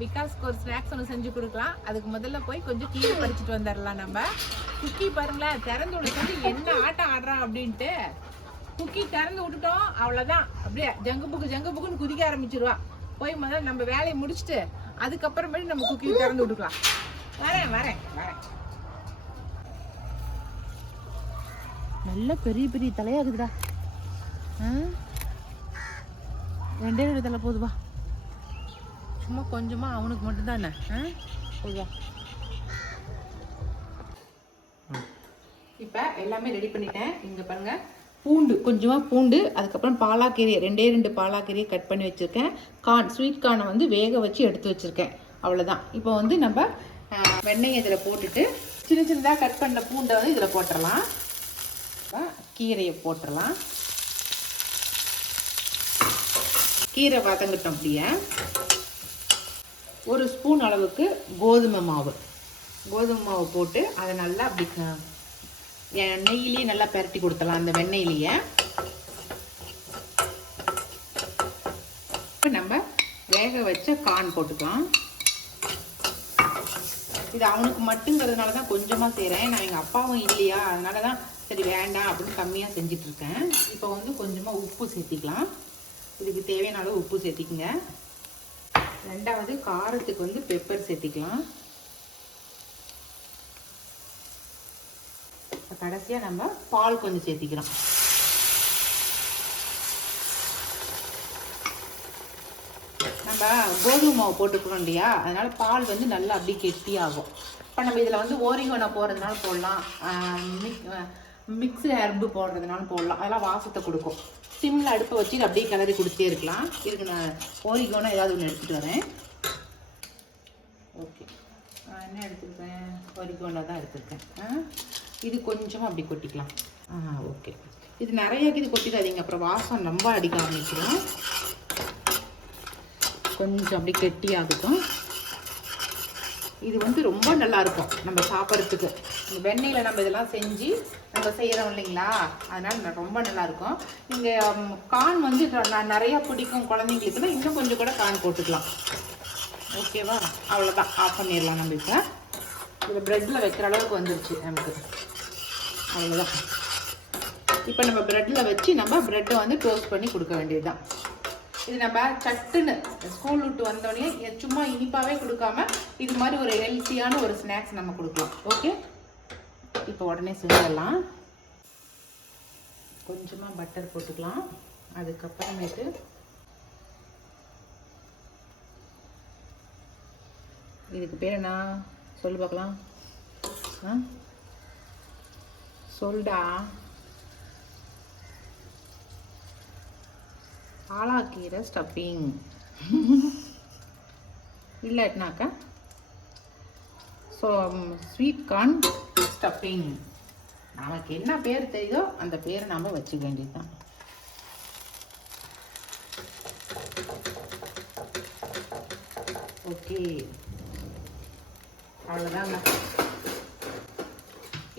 விகாஸ்க்கு ஒரு ஸ்நாக்ஸ் ஒன்று செஞ்சு கொடுக்கலாம். அதுக்கு முதல்ல போய் கொஞ்சம் கீழே பறிச்சுட்டு வந்துடலாம் நம்ம. குக்கி பாருங்களேன் திறந்து விட்டு என்ன ஆட்டம் ஆடுறான் அப்படின்ட்டு. குக்கி திறந்து விட்டுட்டோம் அவ்வளோதான் அப்படியே ஜங்கு புக்கு ஜங்கு புக்குன்னு குதிக்க ஆரம்பிச்சிருவா. போய் முதல்ல நம்ம வேலையை முடிச்சுட்டு அதுக்கப்புறமேட்டு நம்ம குக்கி திறந்து விட்டுக்கலாம். வரேன் வரேன் வரேன். நல்ல பெரிய பெரிய தலையாகுதுடா. ஆ? ரெண்டே ரெண்டு தலை போதுவா? சும்மா கொஞ்சமா அவனுக்கு மட்டும் தானே போதுவா இப்போ எல்லாமே ரெடி பண்ணிட்டேன். இங்கே பாருங்க. பூண்டு கொஞ்சமாக பூண்டு அதுக்கப்புறம் பாலாக்கீரையை ரெண்டே ரெண்டு பாலாக்கீரையை கட் பண்ணி வச்சுருக்கேன். கார்ன் ஸ்வீட் கார்னை வந்து வேக வச்சு எடுத்து வச்சுருக்கேன். அவ்வளோதான் இப்போ வந்து நம்ம வெண்ணெய் இதில் போட்டுட்டு சின்ன சின்னதாக கட் பண்ண பூண்டை வந்து இதில் போட்டுடலாம் கீரையை போட்டுடலாம் கீரை வதங்கட்டும் அப்படியே. ஒரு ஸ்பூன் அளவுக்கு கோதுமை மாவு. கோதுமை மாவு போட்டு அதை நல்லா அப்படி நெய்யிலேயே நல்லா பெரட்டி கொடுத்தலாம் அந்த வெண்ணெயிலேயே. இப்போ நம்ம வேக வச்ச கான் போட்டுக்கலாம். இது அவனுக்கு மட்டுங்கிறதுனால தான் கொஞ்சமாக செய்கிறேன் நான் எங்கள் அப்பாவும் இல்லையா அதனால தான் சரி வேண்டாம் அப்படின்னு கம்மியாக செஞ்சிட்ருக்கேன் இப்போ வந்து கொஞ்சமாக உப்பு சேர்த்திக்கலாம். இதுக்கு தேவையான அளவு உப்பு சேர்த்திக்கங்க. ரெண்டாவது காரத்துக்கு வந்து பெப்பர் சேர்த்திக்கலாம். கடைசியாக நம்ம பால் கொஞ்சம் சேர்த்திக்கிறோம் நம்ம கோதுமை மாவு போட்டுக்கிறோம் இல்லையா? அதனால பால் வந்து நல்லா அப்படியே கெட்டியாகும். இப்போ நம்ம இதில் வந்து ஓரிகோனை போடுறதுனால போடலாம். மிக்ஸ் ஹெர்பு போடுறதுனால போடலாம். அதெல்லாம் வாசத்தை கொடுக்கும். சிம்மில் அடுப்பை வச்சு அப்படியே கிளறி கொடுத்தே இருக்கலாம். இதுக்கு நான் ஓரிகோனை ஏதாவது ஒன்று எடுத்துகிட்டு வரேன். ஓகே. நான் என்ன எடுத்துருக்கேன்? ஒரிகோனா தான் எடுத்துருக்கேன். ஆ? இது கொஞ்சமாக அப்படி கொட்டிக்கலாம். ஆ ஓகே. இது நிறைய இது கொட்டிடாதீங்க. அப்புறம் வாசம் ரொம்ப அடிக்க ஆரம்பிச்சிடும். கொஞ்சம் அப்படி கெட்டியாகட்டும் இது வந்து ரொம்ப நல்லா இருக்கும். நம்ம சாப்பிட்றதுக்கு. இந்த வெண்ணெயில் நம்ம இதெல்லாம் செஞ்சு நம்ம செய்கிறோம் இல்லைங்களா? அதனால் ரொம்ப நல்லா இருக்கும் இங்கே கான் வந்து நான் நிறையா பிடிக்கும் குழந்தைங்களுக்குன்னா இன்னும் கொஞ்சம் கூட கான் போட்டுக்கலாம். ஓகேவா? அவ்வளோதான் ஆஃப் பண்ணிடலாம் நம்ம இப்போ. இதில் ப்ரெட்டில் வைக்கிற அளவுக்கு வந்துருச்சு நமக்கு. அவ்வளோதான் இப்போ நம்ம ப்ரெட்டில் வச்சு நம்ம ப்ரெட்டை வந்து டோஸ்ட் பண்ணி கொடுக்க வேண்டியதுதான். இது நம்ம சட்டுன்னு ஸ்கூல் விட்டு வந்தோடனே சும்மா இனிப்பாகவே கொடுக்காம இது மாதிரி ஒரு ஹெல்த்தியான ஒரு ஸ்நாக்ஸ் நம்ம கொடுக்கலாம். ஓகே இப்போ உடனே செஞ்சிடலாம். கொஞ்சமாக பட்டர் போட்டுக்கலாம். அதுக்கப்புறமேட்டு இதுக்கு பேர் என்ன? சொல்லு பார்க்கலாம். ஆ? சொல்டா. ஆலாக்கீரை stuffing இல்லாட்டினாக்கா so sweet corn stuffing நமக்கு என்ன பேர் தெரியுதோ அந்த பேரை நாம் வச்சுக்க வேண்டியது தான் ஓகே அவ்வளோதாங்க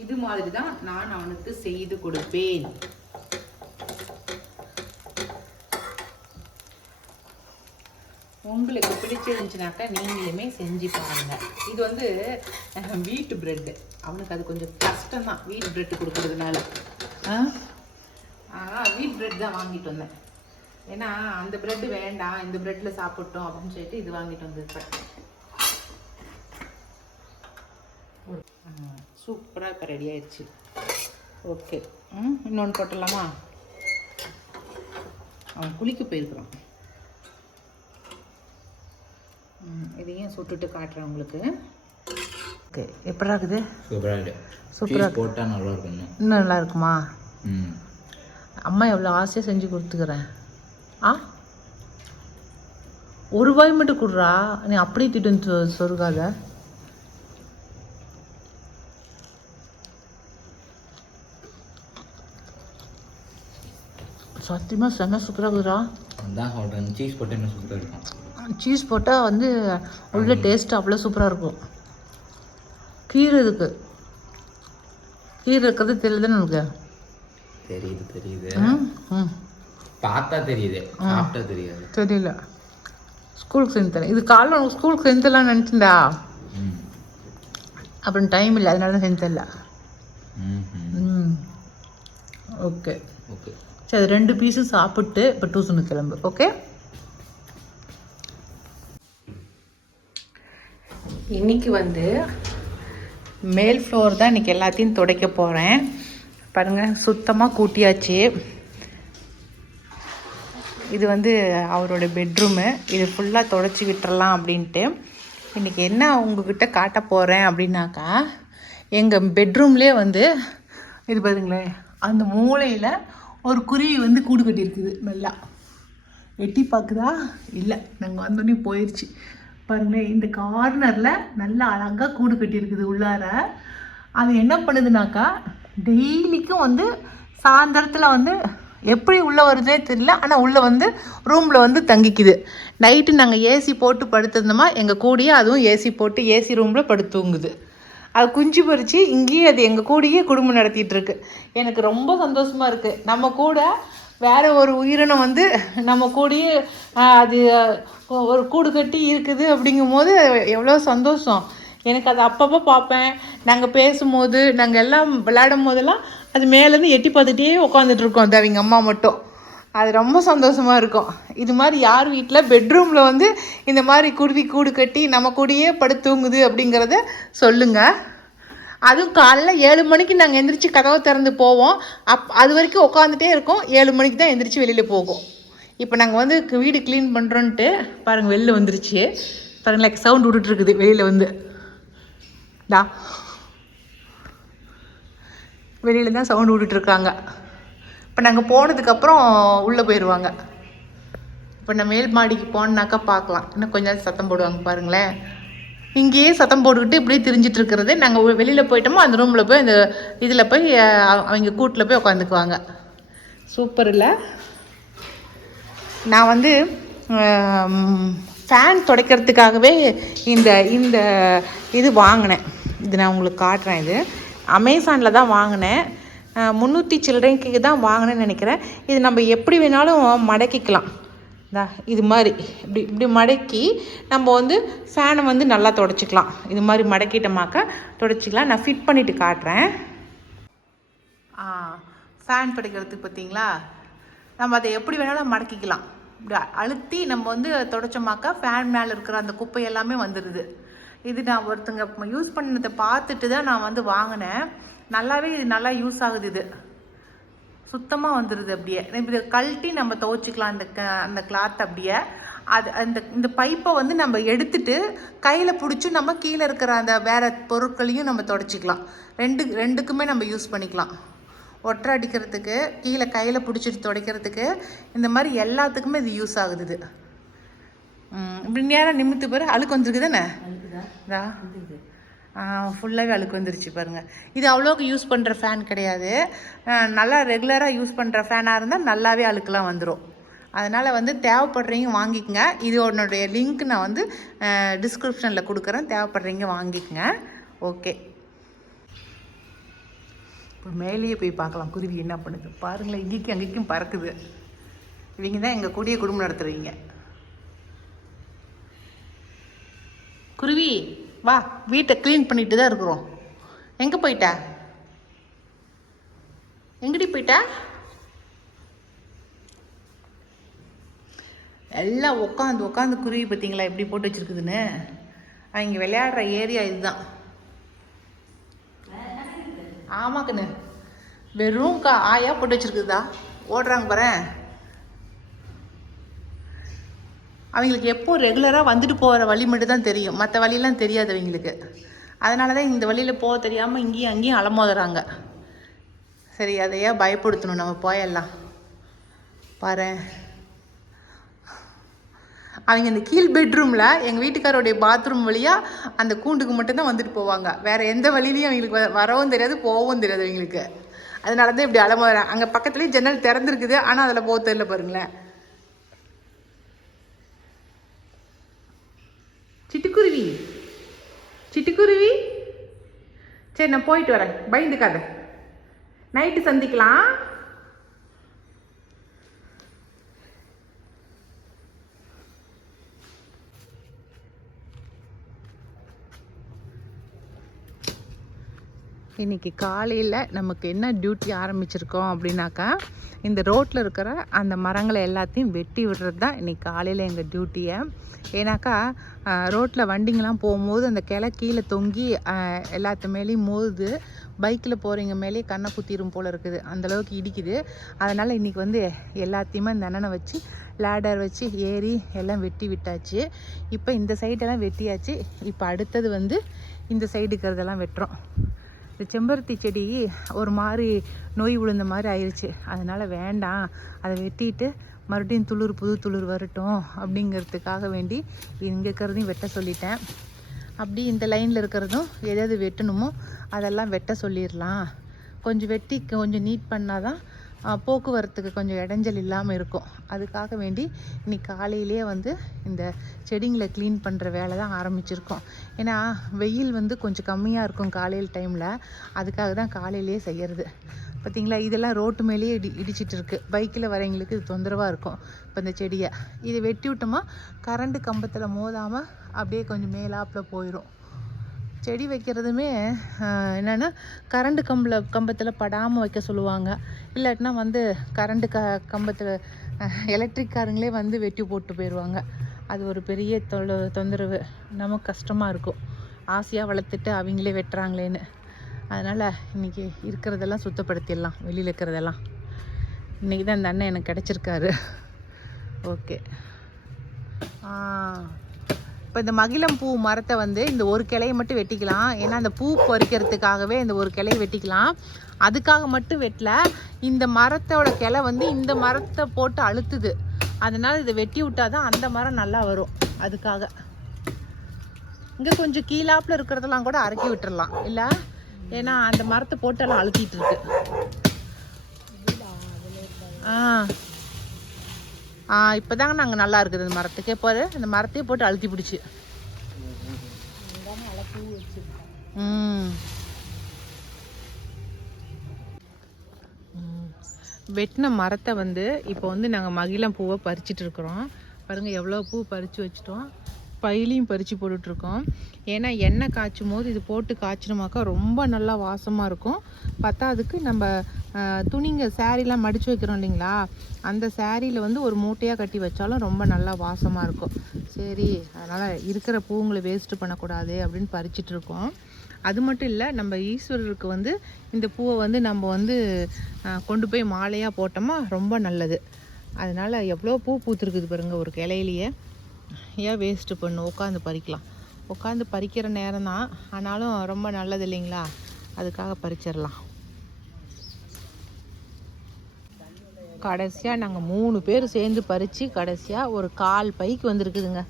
இது மாதிரி தான் நான் அவனுக்கு செய்து கொடுப்பேன். உங்களுக்கு பிடிச்சிருந்துச்சுனாக்கா நீங்களுமே செஞ்சு பாருங்க. இது வந்து வீட்டு பிரெட்டு அவனுக்கு அது கொஞ்சம் கஷ்டம் தான் வீட் பிரெட் கொடுக்கறதுனால. ஆ? ஆனால் வீட் பிரெட் தான் வாங்கிட்டு வந்தேன். ஏன்னா அந்த பிரெட் வேண்டாம். இந்த பிரெட்டில் சாப்பிட்டோம் அப்படின்னு சொல்லிட்டு இது வாங்கிட்டு வந்திருப்பேன். சூப்பராக இப்போ ரெடி ஆயிடுச்சு. ஓகே இன்னொன்று போட்டுடலாமா? அவன் குளிக்க போயிருக்கிறான் ம், இதையும் சுட்டுட்டு காட்டுறேன் உங்களுக்கு. ஓகே எப்படா இருக்குது? சூப்பராக சூப்பராக போட்டால் நல்லா இருக்கும் இன்னும். நல்லா இருக்குமா? அம்மா எவ்வளோ ஆசையாக செஞ்சு கொடுத்துக்கிறேன். ஆ? ஒரு வாய் மட்டும் கொடுறா? நீ அப்படியே திட்டு சொருகாத. சத்தியமாக செம்ம சூப்பராக இருக்குதுடா. அதான் சொல்கிறேன் சீஸ் போட்டு இன்னும் சூப்பராக இருக்கும். சீஸ் போட்டால் வந்து உள்ள டேஸ்ட் அவ்வளோ சூப்பராக இருக்கும். கீரை இருக்கு கீரை இருக்கிறது தெரியுதுன்னு எனக்கு தெரியுது தெரியுது. பார்த்தா தெரியுது சாப்பிட்டா தெரியாது. தெரியல. ஸ்கூலுக்கு செஞ்சு தரேன். இது காலைல உனக்கு ஸ்கூலுக்கு செஞ்சு தரலாம்னு நினச்சிருந்தா? அப்புறம் டைம் இல்லை அதனால தான் செஞ்சு தரல. ம். ஓகே. ஓகே. சரி அது ரெண்டு பீஸும் சாப்பிட்டு இப்போ டியூஷனுக்கு கிளம்பு. ஓகே? இன்னைக்கு வந்து மேல் ஃப்ளோர் தான் இன்றைக்கி எல்லாத்தையும் துடைக்க போகிறேன் பாருங்கள் சுத்தமாக கூட்டியாச்சு. இது வந்து அவரோட பெட்ரூமு இது ஃபுல்லாக தொடச்சி விட்டுறலாம் அப்படின்ட்டு. இன்றைக்கி என்ன உங்ககிட்ட காட்ட போகிறேன் அப்படின்னாக்கா எங்கள் பெட்ரூம்லேயே வந்து இது பாருங்களேன் அந்த மூலையில் ஒரு குருவி வந்து கூடு கட்டியிருக்குது நல்லா எட்டி பார்க்குதா? இல்லை. நாங்கள் வந்தோடனே போயிடுச்சு பாருங்களேன் இந்த கார்னரில் நல்லா அழகாக கூடு கட்டியிருக்குது உள்ளார. அது என்ன பண்ணுதுனாக்கா டெய்லிக்கும் வந்து சாயந்தரத்தில் வந்து எப்படி உள்ளே வருதுனே தெரியல ஆனால் உள்ளே வந்து ரூமில் வந்து தங்கிக்குது. நைட்டு நாங்கள் ஏசி போட்டு படுத்திருந்தோமா எங்கள் கூடயே அதுவும் ஏசி போட்டு ஏசி ரூமில் படுத்துங்குது அது குஞ்சு பறித்து இங்கேயே அது எங்கள் கூடயே குடும்பம் நடத்திட்டு இருக்கு. எனக்கு ரொம்ப சந்தோஷமாக இருக்குது நம்ம கூட வேறு ஒரு உயிரினம் வந்து நம்ம கூடயே அது ஒரு கூடு கட்டி இருக்குது அப்படிங்கும்போது எவ்வளோ சந்தோஷம். எனக்கு அது அப்பப்போ பார்ப்பேன். நாங்கள் பேசும்போது நாங்கள் எல்லாம் விளையாடும் போதெல்லாம் அது மேலேருந்து எட்டி பார்த்துட்டே உட்காந்துட்ருக்கோம் அது அவங்க அம்மா மட்டும். அது ரொம்ப சந்தோஷமாக இருக்கும். இது மாதிரி யார் வீட்டில் பெட்ரூமில் வந்து இந்த மாதிரி குருவி கூடு கட்டி நம்ம கூடயே படுத்து தூங்குது அப்படிங்கிறத சொல்லுங்கள் அதுவும் காலைல ஏழு மணிக்கு நாங்கள் எந்திரிச்சு கதவை திறந்து போவோம். அப் அது வரைக்கும் உட்காந்துட்டே இருக்கோம். ஏழு மணிக்கு தான் எந்திரிச்சு வெளியில் போகும். இப்போ நாங்கள் வந்து வீடு க்ளீன் பண்ணுறோன்ட்டு பாருங்கள் வெளில வந்துருச்சு. பாருங்களேன் சவுண்ட் விட்டுட்டு இருக்குது வெளியில் வந்து. டா. வெளியில் தான் சவுண்ட் விட்டுட்ருக்காங்க இப்போ நாங்கள் போனதுக்கப்புறம் உள்ளே போயிடுவாங்க இப்போ நான் மேல் மாடிக்கு போனாக்கா பார்க்கலாம். இன்னும் கொஞ்ச நேரம் சத்தம் போடுவாங்க பாருங்களேன். இங்கேயே சத்தம் போட்டுக்கிட்டு இப்படியே திரிஞ்சிட்டு இருக்கிறது நாங்கள் வெளியில் போயிட்டோமோ அந்த ரூமில் போய் அந்த இதில் போய் அவங்க கூட்டில் போய் உட்காந்துக்குவாங்க சூப்பர் இல்லை? நான் வந்து ஃபேன் துடைக்கிறதுக்காகவே இந்த இந்த இது வாங்கினேன். இது நான் உங்களுக்கு காட்டுறேன் இது. அமேசானில் தான் வாங்கினேன். முந்நூற்றி சில்லறைக்கு தான் வாங்கினேன்னு நினைக்கிறேன். இது நம்ம எப்படி வேணாலும் மடக்கிக்கலாம். இது மாதிரி. இப்படி இப்படி மடக்கி நம்ம வந்து ஃபேனை வந்து நல்லா தொடச்சிக்கலாம். இது மாதிரி மடக்கிட்டோமாக்க தொடச்சிக்கலாம். நான் ஃபிட் பண்ணிவிட்டு காட்டுறேன். ஃபேன் துடைக்கிறதுக்கு பார்த்தீங்களா? நம்ம அதை எப்படி வேணாலும் மடக்கிக்கலாம். இப்படி அழுத்தி நம்ம வந்து தொடச்சோமாக்கா ஃபேன் மேலே இருக்கிற அந்த குப்பை எல்லாமே வந்துடுது இது நான் ஒருத்தங்க யூஸ் பண்ணதை பார்த்துட்டு தான் நான் வந்து வாங்கினேன். நல்லாவே இது நல்லா யூஸ் ஆகுது இது. சுத்தமாக வந்துடுது அப்படியே. இதை கழட்டி நம்ம துவைச்சிக்கலாம் அந்த க அந்த கிளாத் அப்படியே. அது அந்த இந்த பைப்பை வந்து நம்ம எடுத்துட்டு கையில் பிடிச்சி நம்ம கீழே இருக்கிற அந்த வேற பொருட்களையும் நம்ம தொடச்சிக்கலாம். ரெண்டு ரெண்டுக்குமே நம்ம யூஸ் பண்ணிக்கலாம். ஒற்றை அடிக்கிறதுக்கு கீழே கையில் பிடிச்சிட்டு துடைக்கிறதுக்கு இந்த மாதிரி எல்லாத்துக்குமே இது யூஸ் ஆகுது இது. இப்படி நேரம் நிமித்து பாரு. அழுக்கு வந்துருக்கு தானே ஃபுல்லாகவே அழுக்கு வந்துருச்சு பாருங்கள் இது அவ்வளோக்கு யூஸ் பண்ணுற ஃபேன் கிடையாது. நல்லா ரெகுலராக யூஸ் பண்ணுற ஃபேனாக இருந்தால் நல்லாவே அழுக்கெலாம் வந்துடும் அதனால் வந்து தேவைப்படுறீங்க வாங்கிக்கங்க. இது உன்னுடைய லிங்க் நான் வந்து டிஸ்கிரிப்ஷனில் கொடுக்குறேன். தேவைப்படுறீங்க வாங்கிக்கங்க. ஓகே இப்போ மேலேயே போய் பார்க்கலாம். குருவி என்ன பண்ணுது? பாருங்களேன் இங்கேக்கும் அங்கேக்கும் பறக்குது. இவங்க தான் எங்கள் கூடிய குடும்பம் நடத்துகிறீங்க குருவி! வா வீட்டை க்ளீன் பண்ணிட்டு தான் இருக்கிறோம். எங்கே போயிட்ட? எங்கடி போயிட்ட? எல்லாம் உட்காந்து உட்காந்து குருவி பார்த்தீங்களா எப்படி போட்டு வச்சுருக்குதுன்னு? அவங்க விளையாடுற ஏரியா இதுதான். ஆமா வெறும் கா ஆயா போட்டு வச்சிருக்குதா? ஓடுறாங்க பாரு அவங்களுக்கு எப்போ ரெகுலராக வந்துட்டு போகிற வழி மட்டும் தான் தெரியும். மற்ற வழியெல்லாம் தெரியாது அவங்களுக்கு. அதனால தான் இந்த வழியில் போக தெரியாமல் இங்கேயும் அங்கேயும் அலமோதுறாங்க. சரி அதையே பயப்படுத்தணும். நம்ம போயிடலாம் பாரு. அவங்க இந்த கீழ் பெட்ரூமில் எங்கள் வீட்டுக்காரோடைய பாத்ரூம் வழியாக அந்த கூண்டுக்கு மட்டும்தான் வந்துட்டு போவாங்க. வேறு எந்த வழியிலையும் அவங்களுக்கு வ- வரவும் தெரியாது போகவும் தெரியாது அவங்களுக்கு. அதனால தான் இப்படி அலமோதுறாங்க. அங்கே பக்கத்துலேயே ஜன்னல் திறந்துருக்குது. ஆனால் அதில் போக தெரியல பாருங்களேன். சிட்டுக்குருவி. சிட்டுக்குருவி? சரி நான் போயிட்டு வரேன். பயந்துக்காத. நைட்டு சந்திக்கலாம். இன்னைக்கு காலையில் நமக்கு என்ன டியூட்டி ஆரம்பிச்சிருக்கோம் அப்படின்னாக்கா இந்த ரோட்டில் இருக்கிற அந்த மரங்களை எல்லாத்தையும் வெட்டி விடுறது தான் இன்றைக்கி காலையில் எங்கள் டியூட்டியை ஏன்னாக்கா ரோட்டில் வண்டிங்கெலாம் போகும்போது அந்த கிளை கீழே தொங்கி எல்லாத்து மேலேயும் மோதுது. பைக்கில் போகிறவங்க மேலே கண்ணை குத்திரும் போல் இருக்குது. அந்தளவுக்கு இடிக்குது. அதனால் இன்றைக்கி வந்து எல்லாத்தையுமே இந்த அண்ணனை வச்சு லேடர் வச்சு ஏறி எல்லாம் வெட்டி விட்டாச்சு. இப்போ இந்த சைடெல்லாம் வெட்டியாச்சு. இப்போ அடுத்தது வந்து இந்த சைடு இருக்கிறதெல்லாம் வெட்டுறோம். இந்த செம்பருத்தி செடி ஒரு மாதிரி நோய் விழுந்த மாதிரி ஆயிடுச்சு அதனால் வேண்டாம். அதை வெட்டிட்டு மறுபடியும் துளிர் புது துளிர் வரட்டும் அப்படிங்கிறதுக்காக வேண்டி இங்கே இருக்கிறதையும் வெட்ட சொல்லிட்டேன். அப்படி இந்த லைனில் இருக்கிறதும் எதாவது வெட்டணுமோ அதெல்லாம் வெட்ட சொல்லிடலாம். கொஞ்சம் வெட்டி கொஞ்சம் நீட் பண்ணால் தான் போக்குவரத்துக்கு கொஞ்சம் இடைஞ்சல் இல்லாமல் இருக்கும். அதுக்காக வேண்டி இன்றைக்கி காலையிலேயே வந்து இந்த செடிங்களை க்ளீன் பண்ணுற வேலை தான் ஆரம்பிச்சிருக்கோம். ஏன்னா வெயில் வந்து கொஞ்சம் கம்மியாக இருக்கும் காலையில் டைமில் அதுக்காக தான் காலையிலேயே செய்கிறது பார்த்திங்களா இதெல்லாம் ரோட்டு மேலேயே இடி இடிச்சிட்டு இருக்கு. பைக்கில் வரவங்களுக்கு இது தொந்தரவாக இருக்கும். இப்போ இந்த செடியை. இதை வெட்டி விட்டோமா கரண்ட்டு கம்பத்தில் மோதாமல் அப்படியே கொஞ்சம் மேலாப்பில் போயிடும் செடி வைக்கிறதுமே என்னென்னா கரண்ட்டு கரண்ட் கம்பில் கம்பத்தில் படாமல் வைக்க சொல்லுவாங்க. இல்லாட்டினா வந்து கரண்ட்டு க கம்பத்தில் எலக்ட்ரிக்காரங்களே வந்து வெட்டி போட்டு போயிடுவாங்க அது ஒரு பெரிய தொல தொந்தரவு. நமக்கு கஷ்டமாக இருக்கும். ஆசையாக வளர்த்துட்டு அவங்களே வெட்டுறாங்களேன்னு. அதனால் இன்றைக்கி இருக்கிறதெல்லாம் சுத்தப்படுத்திடலாம். வெளியில் இருக்கிறதெல்லாம். இன்றைக்கி தான் இந்த அண்ணன் எனக்கு கிடச்சிருக்காரு. ஓகே. இப்போ இந்த மகிழம் பூ மரத்தை வந்து இந்த ஒரு கிளையை மட்டும் வெட்டிக்கலாம். ஏன்னா அந்த பூ பறிக்கிறதுக்காகவே இந்த ஒரு கிளையை வெட்டிக்கலாம். அதுக்காக மட்டும் வெட்டல. இந்த மரத்தோட கிளை வந்து இந்த மரத்தை போட்டு அழுத்துது. அதனால் இதை வெட்டி விட்டால் தான் அந்த மரம் நல்லா வரும். அதுக்காக. இங்கே கொஞ்சம் கீழாப்பில் இருக்கிறதெல்லாம் கூட அரைக்கி விட்டுடலாம் இல்லை? ஏன்னா அந்த மரத்தை போட்டெல்லாம் அழுத்திட்டு இருக்கு. ஆ. இப்போ இப்போதாங்க நாங்கள் நல்லா இருக்குது இந்த மரத்துக்கே. போது இந்த மரத்தையே போட்டு அழுத்தி பிடிச்சி ம். வெட்டின மரத்தை வந்து இப்போ வந்து நாங்கள் மகிழம் பூவை பறிச்சிட்டு இருக்கிறோம். பாருங்கள் எவ்வளோ பூ பறித்து வச்சிட்டோம். பையிலையும் பறித்து போட்டுட்ருக்கோம். ஏன்னா எண்ணெய் காய்ச்சும் போது இது போட்டு காய்ச்சினோமாக்கா ரொம்ப நல்லா வாசமாக இருக்கும். பத்தாதுக்கு நம்ம துணிங்க சேரீலாம் மடித்து வைக்கிறோம் இல்லைங்களா? அந்த சேரீயில் வந்து ஒரு மூட்டையாக கட்டி வச்சாலும் ரொம்ப நல்லா வாசமாக இருக்கும். சரி அதனால் இருக்கிற பூங்களை வேஸ்ட்டு பண்ணக்கூடாது அப்படின்னு பறிச்சிட்டு இருக்கோம் அது மட்டும் இல்லை நம்ம ஈஸ்வரருக்கு வந்து இந்த பூவை வந்து நம்ம வந்து கொண்டு போய் மாலையாக போட்டோமா ரொம்ப நல்லது. அதனால் எவ்வளோ பூ பூத்துருக்குது பாருங்கள் ஒரு கிளையிலேயே. ஏன் வேஸ்ட்டு பண்ணு. உட்காந்து பறிக்கலாம். உட்காந்து பறிக்கிற நேரம் தான். ஆனாலும் ரொம்ப நல்லது இல்லைங்களா? அதுக்காக பறிச்சிடலாம். கடைசியாக நாங்கள் மூணு பேர் சேர்ந்து பறித்து கடைசியாக ஒரு கால் பைக்கு வந்திருக்குதுங்க.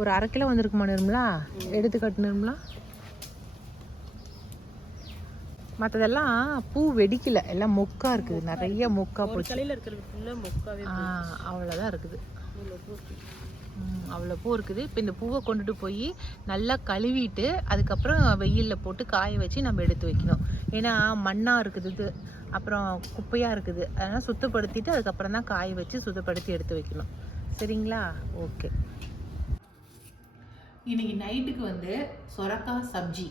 ஒரு அரை கிலோ வந்திருக்குமா நிர்மலா? எடுத்து கட்டு நிர்மலா. மற்றதெல்லாம் பூ வெடிக்கல. எல்லாம் மொக்கா இருக்குது. நிறைய மொக்கா போச்சு. அவ்வளோதான் இருக்குது. அவ்வளோ பூ இருக்குது. இப்போ இந்த பூவை கொண்டுட்டு போய் நல்லா கழுவிட்டு அதுக்கப்புறம் வெயிலில் போட்டு காய வச்சு நம்ம எடுத்து வைக்கணும். ஏன்னா மண்ணாக இருக்குது இது. அப்புறம் குப்பையாக இருக்குது. அதனால் சுத்தப்படுத்திட்டு அதுக்கப்புறம் தான் காய வச்சு சுத்தப்படுத்தி எடுத்து வைக்கணும். சரிங்களா? ஓகே. இன்னைக்கு நைட்டுக்கு வந்து சொரக்காய் சப்ஜி.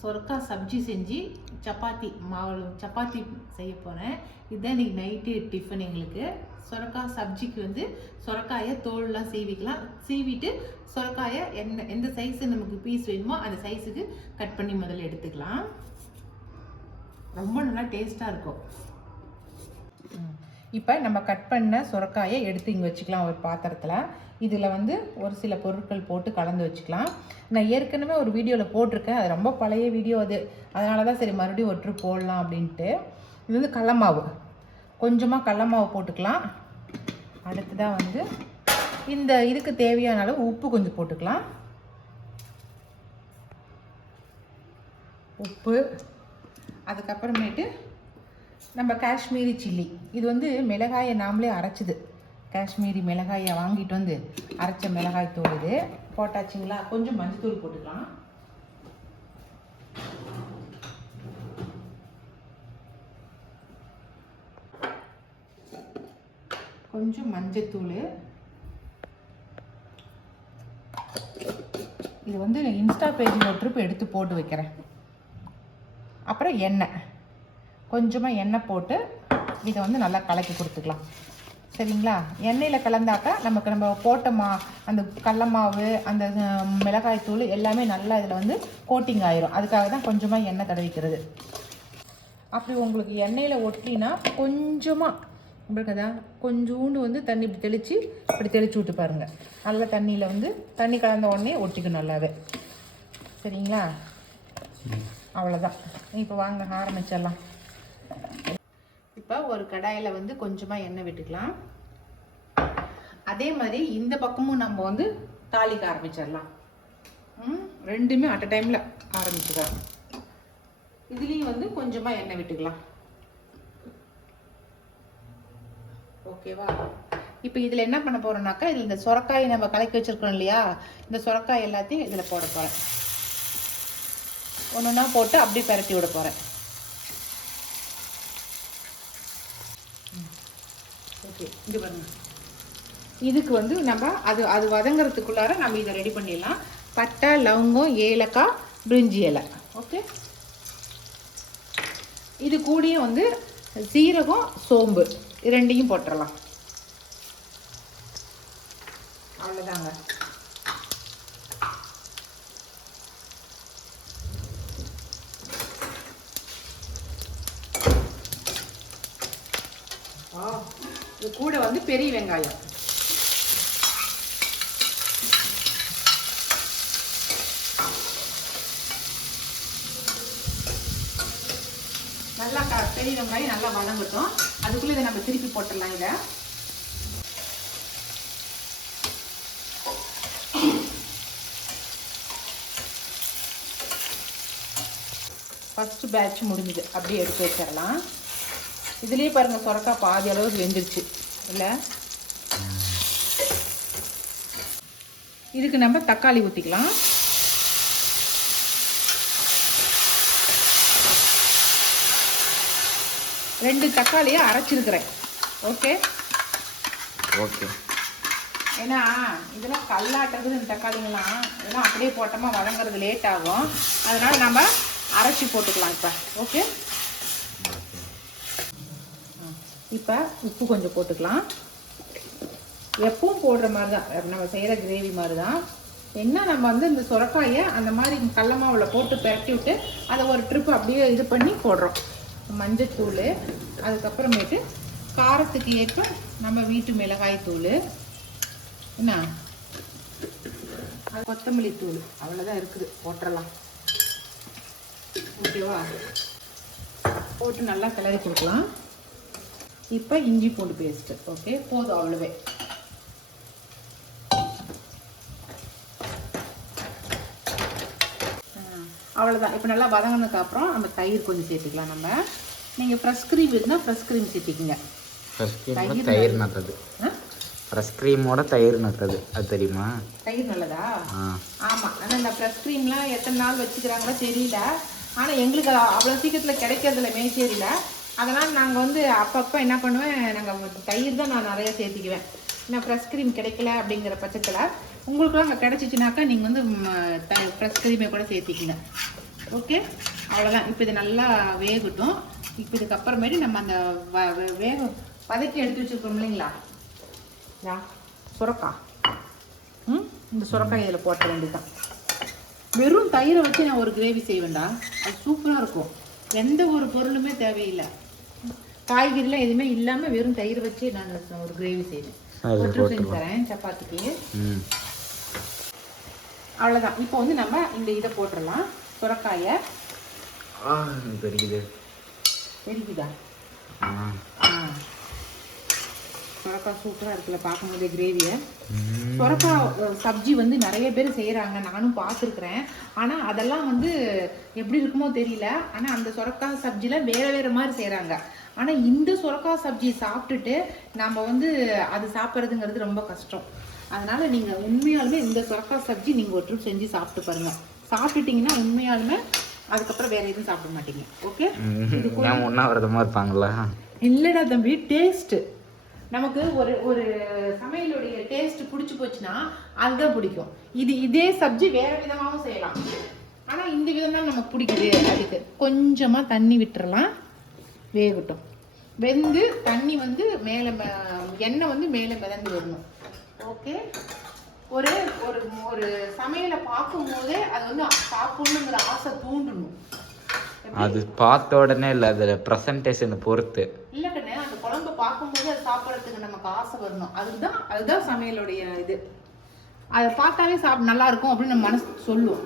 சொரக்காய் சப்ஜி செஞ்சு சப்பாத்தி மாவு சப்பாத்தி செய்ய போகிறேன் இதுதான் இன்றைக்கி நைட்டு டிஃபன் எங்களுக்கு. சொரக்காய் சப்ஜிக்கு வந்து சொரக்காயை தோல்லாம் சீவிக்கலாம். சீவிட்டு சொரக்காயை என்ன எந்த சைஸு நமக்கு பீஸ் வேணுமோ அந்த சைஸுக்கு கட் பண்ணி முதல்ல எடுத்துக்கலாம். ரொம்ப நல்லா டேஸ்ட்டாக இருக்கும். இப்போ நம்ம கட் பண்ண சுரக்காயை எடுத்து இங்கே வச்சுக்கலாம் ஒரு பாத்திரத்தில். இதில் வந்து ஒரு சில பொருட்கள் போட்டு கலந்து வச்சுக்கலாம். நான் ஏற்கனவே ஒரு வீடியோவில் போட்டிருக்கேன். அது ரொம்ப பழைய வீடியோ அது. அதனால தான் சரி மறுபடியும் ஒரு போடலாம் அப்படின்ட்டு. இது வந்து கடல கொஞ்சமாக கடல மாவு போட்டுக்கலாம். அடுத்ததாக வந்து இந்த இதுக்கு தேவையான அளவு உப்பு கொஞ்சம் போட்டுக்கலாம். உப்பு அதுக்கப்புறமேட்டு நம்ம காஷ்மீரி சில்லி. இது வந்து மிளகாயை நாமளே அரைச்சிது. காஷ்மீரி மிளகாயை வாங்கிட்டு வந்து அரைச்ச மிளகாய் தூள் இது. போட்டாச்சுங்களா? கொஞ்சம் மஞ்சத்தூள் போட்டுக்கலாம். கொஞ்சம் மஞ்சத்தூள். இது வந்து இன்ஸ்டா பேஜில் ஒரு ட்ரிப் எடுத்து போட்டு வைக்கிறேன். அப்புறம் எண்ணெய். கொஞ்சமாக எண்ணெய் போட்டு இதை வந்து நல்லா கலக்கி கொடுத்துக்கலாம். சரிங்களா? எண்ணெயில் கலந்தாக்கா நமக்கு நம்ம போட்ட மா அந்த கடல மாவு அந்த மிளகாய் தூள் எல்லாமே நல்லா இதில் வந்து கோட்டிங் ஆயிரும். அதுக்காக தான் கொஞ்சமாக எண்ணெய் தடவிக்கிறது. அப்படி உங்களுக்கு எண்ணெயில் ஒட்டினா கொஞ்சமாக உங்களுக்கு அதான் கொஞ்சோண்டு வந்து தண்ணி இப்படி தெளித்து இப்படி தெளித்து விட்டு பாருங்கள் நல்ல தண்ணியில் வந்து தண்ணி கலந்த உடனே ஒட்டிக்கும் நல்லாவே. சரிங்களா? அவ்வளோதான் இப்போ வாங்க ஆரம்பிச்சிடலாம். இப்போ ஒரு கடாயில் வந்து கொஞ்சமாக எண்ணெய் விட்டுக்கலாம். அதே மாதிரி இந்த பக்கமும் நம்ம வந்து தாளிக்க ஆரம்பிச்சிடலாம். ம் ரெண்டுமே அட் அ டைமில் ஆரம்பிச்சுக்கலாம். இதுலேயும் வந்து கொஞ்சமாக எண்ணெய் விட்டுக்கலாம். ஓகேவா இப்போ இதில் என்ன பண்ண போகிறோம்னாக்கா இதில் இந்த சுரக்காயை நம்ம கலக்கி வச்சுருக்கோம் இல்லையா? இந்த சுரக்காய் எல்லாத்தையும் இதில் போட போகிறேன் ஒன்று ஒன்றா போட்டு அப்படியே பரட்டி விட போகிறேன் ஓகே இது பாருங்க. இதுக்கு வந்து நம்ம அது அது வதங்குறதுக்குள்ளார நம்ம இதை ரெடி பண்ணிடலாம். பட்டை லவங்கம் ஏலக்காய் பிரிஞ்சி இலை. ஓகே இது கூடயே வந்து சீரகம் சோம்பு. இரண்டையும் போட்டுடலாம் அவ்வளோதாங்க ஆ இது கூட வந்து பெரிய வெங்காயம். நல்லா க பெரிய மாதிரி நல்லா வதங்கட்டும். அதுக்குள்ளே இதை நம்ம திருப்பி போட்டுடலாம் இதை. ஃபஸ்ட்டு பேட்ச் முடிஞ்சுது. அப்படியே எடுத்து வச்சிடலாம். இதுலேயே பாருங்கள் சுரக்கா பாதி அளவுக்கு வெந்துருச்சு. இல்லை? இதுக்கு நம்ம தக்காளி ஊற்றிக்கலாம் ரெண்டு தக்காளியை அரைச்சிருக்கிறேன். ஓகே ஓகே ஏன்னா இதெல்லாம் கல்லாட்டது இந்த தக்காளிங்கெல்லாம். இதெல்லாம் அப்படியே போட்டோமா வதங்குறது லேட் ஆகும். அதனால நம்ம அரைச்சி போட்டுக்கலாம் இப்போ. ஓகே இப்போ உப்பு கொஞ்சம் போட்டுக்கலாம். எப்பவும் போடுற மாதிரி தான் நம்ம செய்கிற கிரேவி மாதிரி தான் என்ன நம்ம வந்து இந்த சுரக்காயை அந்த மாதிரி கடல மாவில் போட்டு பிரட்டி விட்டு அதை ஒரு ட்ரிப் அப்படியே இது பண்ணி போடுறோம். மஞ்சத்தூள் அதுக்கப்புறமேட்டு காரத்துக்கு ஏற்ப நம்ம வீட்டு மிளகாய் தூள் என்ன கொத்தமல்லி தூள். அவ்வளோதான் இருக்குது. போட்டுடலாம் ஓகேவா? போட்டு நல்லா கிளறி கொடுக்கலாம். இப்போ இஞ்சி பூண்டு பேஸ்ட்டு ஓகே? போதும் அவ்வளோவே. அவ்வளோதான் இப்போ நல்லா வதங்கினதுக்கு அப்புறம் நம்ம தயிர் கொஞ்சம் சேர்த்துக்கலாம் நம்ம. நீங்கள் ஃப்ரெஷ் க்ரீம் இருந்தால் ஃப்ரெஷ் க்ரீம் சேர்த்திக்கிங்க. ஃப்ரெஷ் தயிர் நட்டது ஃப்ரெஷ் க்ரீமோட தயிர் நட்டது அது தெரியுமா? தயிர் நல்லதா? ஆமாம் ஆனால் இந்த ஃப்ரெஷ் க்ரீம்லாம் எத்தனை நாள் வச்சுக்கிறாங்களோ தெரியல. ஆனால் எங்களுக்கு அவ்வளோ சீக்கிரத்தில் கிடைக்கிறதில்ல மேச்சேரியில் அதனால் நாங்கள் வந்து அப்பப்போ என்ன பண்ணுவேன் நாங்கள் தயிர் தான் நான் நிறைய சேர்த்திக்குவேன். நான் ஃப்ரெஷ் க்ரீம் கிடைக்கல அப்படிங்கிற பட்சத்தில் உங்களுக்குலாம் அங்கே கிடச்சிச்சினாக்கா நீங்கள் வந்து ஃப்ரெஷ் க்ரீமை கூட சேர்த்திக்கிங்க. ஓகே அவ்வளோதான் இப்போ இது நல்லா வேகட்டும். இப்போ இதுக்கப்புறமேட்டு நம்ம அந்த வ- வேக வதக்கி எடுத்து வச்சுருக்கோம் இல்லைங்களா? யா சுரக்காய் ம்? இந்த சுரக்காய் இதில் போட்ட வேண்டியதுதான். வெறும் தயிரை வச்சு நான் ஒரு கிரேவி செய்வேன்டா. அது சூப்பராக இருக்கும். எந்த ஒரு பொருளுமே தேவையில்லை. காய்கறிலாம் எதுவுமே இல்லாமல் வெறும் தயிர் வச்சு நான் ஒரு கிரேவி செய்வேன். தரேன். சப்பாத்திக்கு. அவ்வளோதான் இப்போ வந்து நம்ம இந்த இதை போட்டுடலாம். சுரக்காயை. ஆ ஆ. சுரக்காய் சூப்பராக இருக்குல்ல பார்க்கும்போதே கிரேவியை. சுரக்காய் சப்ஜி வந்து நிறைய பேர் செய்கிறாங்க நானும் பார்த்துருக்குறேன். ஆனால் அதெல்லாம் வந்து எப்படி இருக்குமோ தெரியல. ஆனால் அந்த சுரக்காய் சப்ஜிலாம் வேறு வேறு மாதிரி செய்கிறாங்க ஆனால் இந்த சுரக்காய் சப்ஜி சாப்பிட்டுட்டு நம்ம வந்து அது சாப்பிட்றதுங்கிறது ரொம்ப கஷ்டம். அதனால் நீங்கள் உண்மையாலுமே இந்த சுரக்காய் சப்ஜி நீங்கள் ஒரு ட்ரிப் செஞ்சு சாப்பிட்டு பாருங்கள் சாப்பிட்டுட்டிங்கன்னா உண்மையாலுமே அதுக்கப்புறம் வேறு எதுவும் சாப்பிட மாட்டீங்க. ஓகே. ஏன் உண்ணாவிரதமாக இருப்பாங்களா? இல்லடா தம்பி டேஸ்ட் நமக்கு ஒரு ஒரு சமையலுடைய டேஸ்ட் பிடிச்சி போச்சுன்னா அதுதான் பிடிக்கும். இது இதே சப்ஜி வேற விதமாகவும் செய்யலாம். ஆனால் இந்த விதம் தான் நமக்கு பிடிக்குது அதுக்கு. கொஞ்சமாக தண்ணி விட்டுறலாம். வேகட்டும். வெந்து தண்ணி வந்து மேலே எண்ணெய் வந்து மேலே மிதந்து வரணும். ஓகே ஒரு ஒரு ஒரு சமையலை பார்க்கும்போதே அது வந்து சாப்பிடணுங்கிற ஆசை தூண்டணும். அது பார்த்த உடனே இல்லை அதில் ப்ரெசன்டேஷனை பொறுத்து. இல்லை கண்ணு அந்த குழம்பு பார்க்கும்போது அது சாப்பிட்றதுக்கு நமக்கு ஆசை வரணும். அதுதான் அதுதான் சமையலுடைய இது. அதை பார்த்தாலே சாப் நல்லா இருக்கும் அப்படின்னு நம்ம மனசு சொல்லுவோம்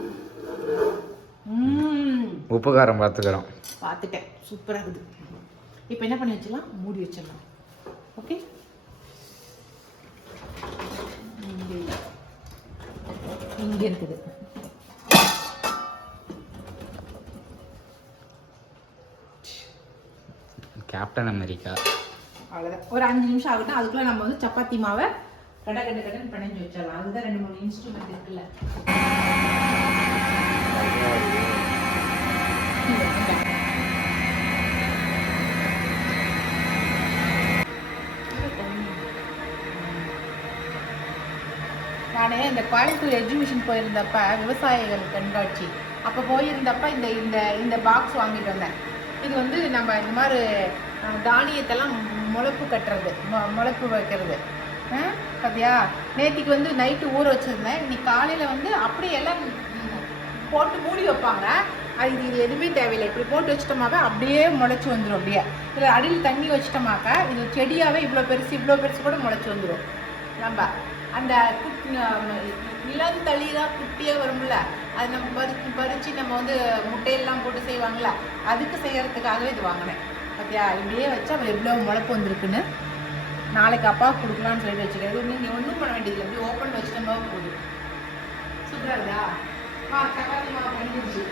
ம் உப்புகாரம் பார்த்துக்கிறோம். பார்த்துட்டேன். சூப்பராக இருக்குது இப்போ என்ன பண்ணி வச்சிடலாம்? மூடி வச்சிடலாம். ஓகே இங்கே இங்கே இருக்குது. கேப்டன் அமெரிக்கா அவ்வளோதான் ஒரு அஞ்சு நிமிஷம் ஆகட்டும் அதுக்குள்ளே நம்ம வந்து சப்பாத்தி மாவை கடை கடை கடைன்னு பிணைஞ்சு வச்சிடலாம். அதுதான் ரெண்டு மூணு இன்ஸ்ட்ருமெண்ட் இருக்குல்ல. நான் இந்த கோயம்புத்தூர் எஜுகேஷன் போயிருந்தப்ப விவசாயிகள் கண்காட்சி. அப்போ போயிருந்தப்ப இந்த இந்த இந்த பாக்ஸ் வாங்கிட்டு வந்தேன். இது வந்து நம்ம இந்த மாதிரி தானியத்தெல்லாம் முளைப்பு கட்டுறது மொ- முளைப்பு வைக்கிறது. பார்த்தியா நேற்றுக்கு வந்து நைட்டு ஊற வச்சுருந்தேன். இன்னைக்கு காலையில் வந்து அப்படியே எல்லாம் போட்டு மூடி வைப்பாங்க. அது இது எதுவுமே தேவையில்லை. இப்படி போட்டு வச்சிட்டோமாக்க அப்படியே முளைச்சி வந்துடும் அப்படியே. இதில் அடியில் தண்ணி வச்சிட்டோமாக்க இது செடியாகவே இவ்வளோ பெருசு இவ்வளோ பெருசு கூட முளைச்சி வந்துடும் நம்ம அந்த குட் தான் குட்டியே வரும்ல அது நம்ம பறிச்சு பறித்து நம்ம வந்து முட்டையெல்லாம் போட்டு செய்வாங்கல்ல அதுக்கு செய்கிறதுக்காகவே இது வாங்கினேன். பார்த்தியா இப்படியே வச்சா அவள் எவ்வளோ முளைப்பு வந்திருக்குன்னு. நாளைக்கு அப்பா கொடுக்கலான்னு சொல்லிட்டு வச்சுக்கிறேன். நீங்கள் ஒன்றும் பண்ண வேண்டியதில்லை. இப்படி ஓப்பன் வச்சுட்டோமா போதும். சூப்பராக இருக்கா? வா சப்பாத்தி மாவு பண்ணிடுச்சு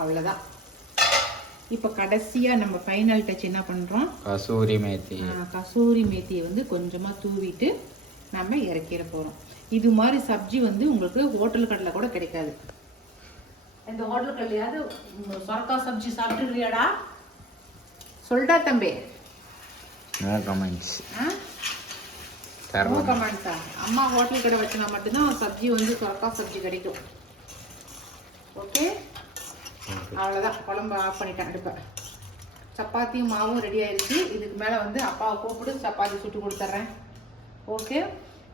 அவ்வளோதான் இப்போ கடைசியாக நம்ம ஃபைனல் டச் என்ன பண்ணுறோம் கசூரி மேத்தி. கசூரி மேத்தியை வந்து கொஞ்சமாக தூவிட்டு நம்ம இறக்கிட போகிறோம் இது மாதிரி சப்ஜி வந்து உங்களுக்கு ஹோட்டல் கடையில் கூட கிடைக்காது. இந்த ஹோட்டல் கடையிலையாவது சொரக்கா சப்ஜி சாப்பிட்டுருக்கியாடா சொல்டா தம்பி. நோ கமெண்ட்ஸ் நோ கமெண்ட்ஸா அம்மா ஹோட்டல் கடை வச்சுனா மட்டும்தான் சப்ஜி வந்து சொரக்கா சப்ஜி கிடைக்கும். ஓகே அவ்வளோதான் குழம்பு ஆஃப் பண்ணிட்டேன் அடுப்பை. சப்பாத்தியும் மாவும் ரெடி ஆயிடுச்சு இதுக்கு மேலே வந்து அப்பாவை கூப்பிட்டு சப்பாத்தி சுட்டு கொடுத்துட்றேன். ஓகே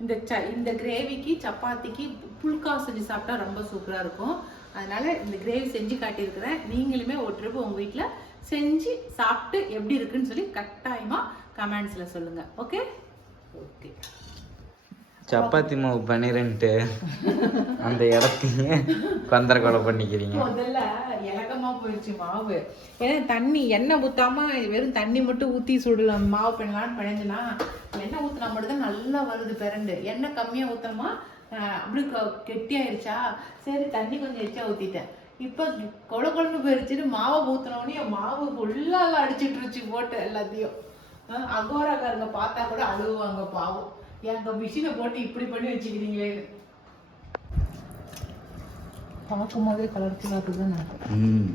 இந்த ச இந்த கிரேவிக்கு சப்பாத்திக்கு புல்கா செஞ்சு சாப்பிட்டா ரொம்ப சூப்பராக இருக்கும். அதனால இந்த கிரேவி செஞ்சு காட்டியிருக்கிறேன். நீங்களுமே ஒரு ட்ரிப் உங்கள் வீட்டில் செஞ்சு சாப்பிட்டு எப்படி இருக்குன்னு சொல்லி கட்டாயமாக கமெண்ட்ஸில் சொல்லுங்கள் ஓகே ஓகே சப்பாத்தி மாவு பண்ணிரன்ட்டு அந்த இடத்தையே கொந்தர கொலை பண்ணிக்கிறீங்க. முதல்ல இலக்கமா போயிடுச்சு மாவு. ஏன்னா தண்ணி எண்ணெய் ஊத்தாம வெறும் தண்ணி மட்டும் ஊத்தி சுடலாம். மாவு பண்ணலாம்னு பிணைஞ்சனா எண்ணெய் ஊத்தினா மட்டும்தான் நல்லா வருது பிறண்டு எண்ணெய் கம்மியா ஊத்தணுமா? அப்படி க- கெட்டியாயிருச்சா? சரி தண்ணி கொஞ்சம் எச்சா ஊத்திட்டேன். இப்போ கொழ கொழம்பு போயிருச்சுன்னு மாவை ஊத்தினோடனே மாவு ஃபுல்லாக அடிச்சிட்டு இருச்சு போட்டு எல்லாத்தையும். ஆஹ் அகோராக்காரங்க பார்த்தா கூட அழுவாங்க பாவம். எங்க மிஷினை போட்டு இப்படி பண்ணி வச்சுக்கிறீங்களே? பார்க்கும் போதே கலர்ஃபுல்லாக இருக்குதுன்னு ம்.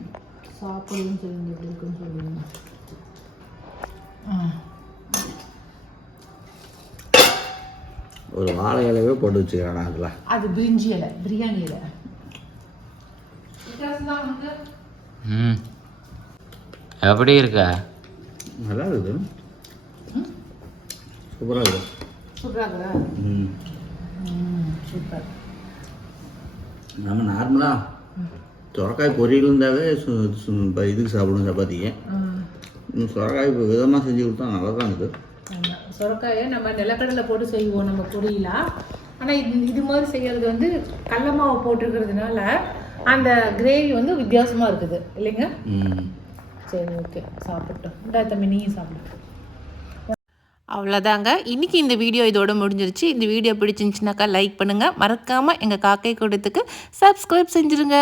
சாப்பிடுன்னு சொல்லுங்க எப்படி இருக்குன்னு சொல்லுங்க. ஆ ஒரு வாழை இலையவே போட்டு வச்சுக்கிறானா அதில்? அது பிரிஞ்சி இலை பிரியாணி இலை. ம். எப்படி இருக்க? நல்லா இருக்குது. சூப்பராக இருக்குது. இருக்குதா ம். சூப்பர். நம்ம நார்மலாக சுரக்காய் பொரியல் இருந்தாவே இதுக்கு சாப்பிடுவோம் சப்பாத்திக்கு. சுரக்காய் இப்போ விதமாக செஞ்சு கொடுத்தா நல்லா தான் இருக்குது சுரக்காயை நம்ம நிலக்கடலை போட்டு செய்வோம் நம்ம பொரியலா. ஆனால் இது இது மாதிரி செய்யறது வந்து கடல மாவு போட்டிருக்கிறதுனால அந்த கிரேவி வந்து வித்தியாசமாக இருக்குது. இல்லைங்க? சரி ஓகே. சாப்பிட்டோம். இந்தா தம்பி நீயும் சாப்பிடு. அவ்வளோதாங்க இன்றைக்கி இந்த வீடியோ இதோட முடிஞ்சிருச்சு. இந்த வீடியோ பிடிச்சிருந்துச்சுனாக்கா லைக் பண்ணுங்கள் மறக்காமல் எங்கள் காக்கை கூடத்துக்கு சப்ஸ்கிரைப் செஞ்சுருங்க.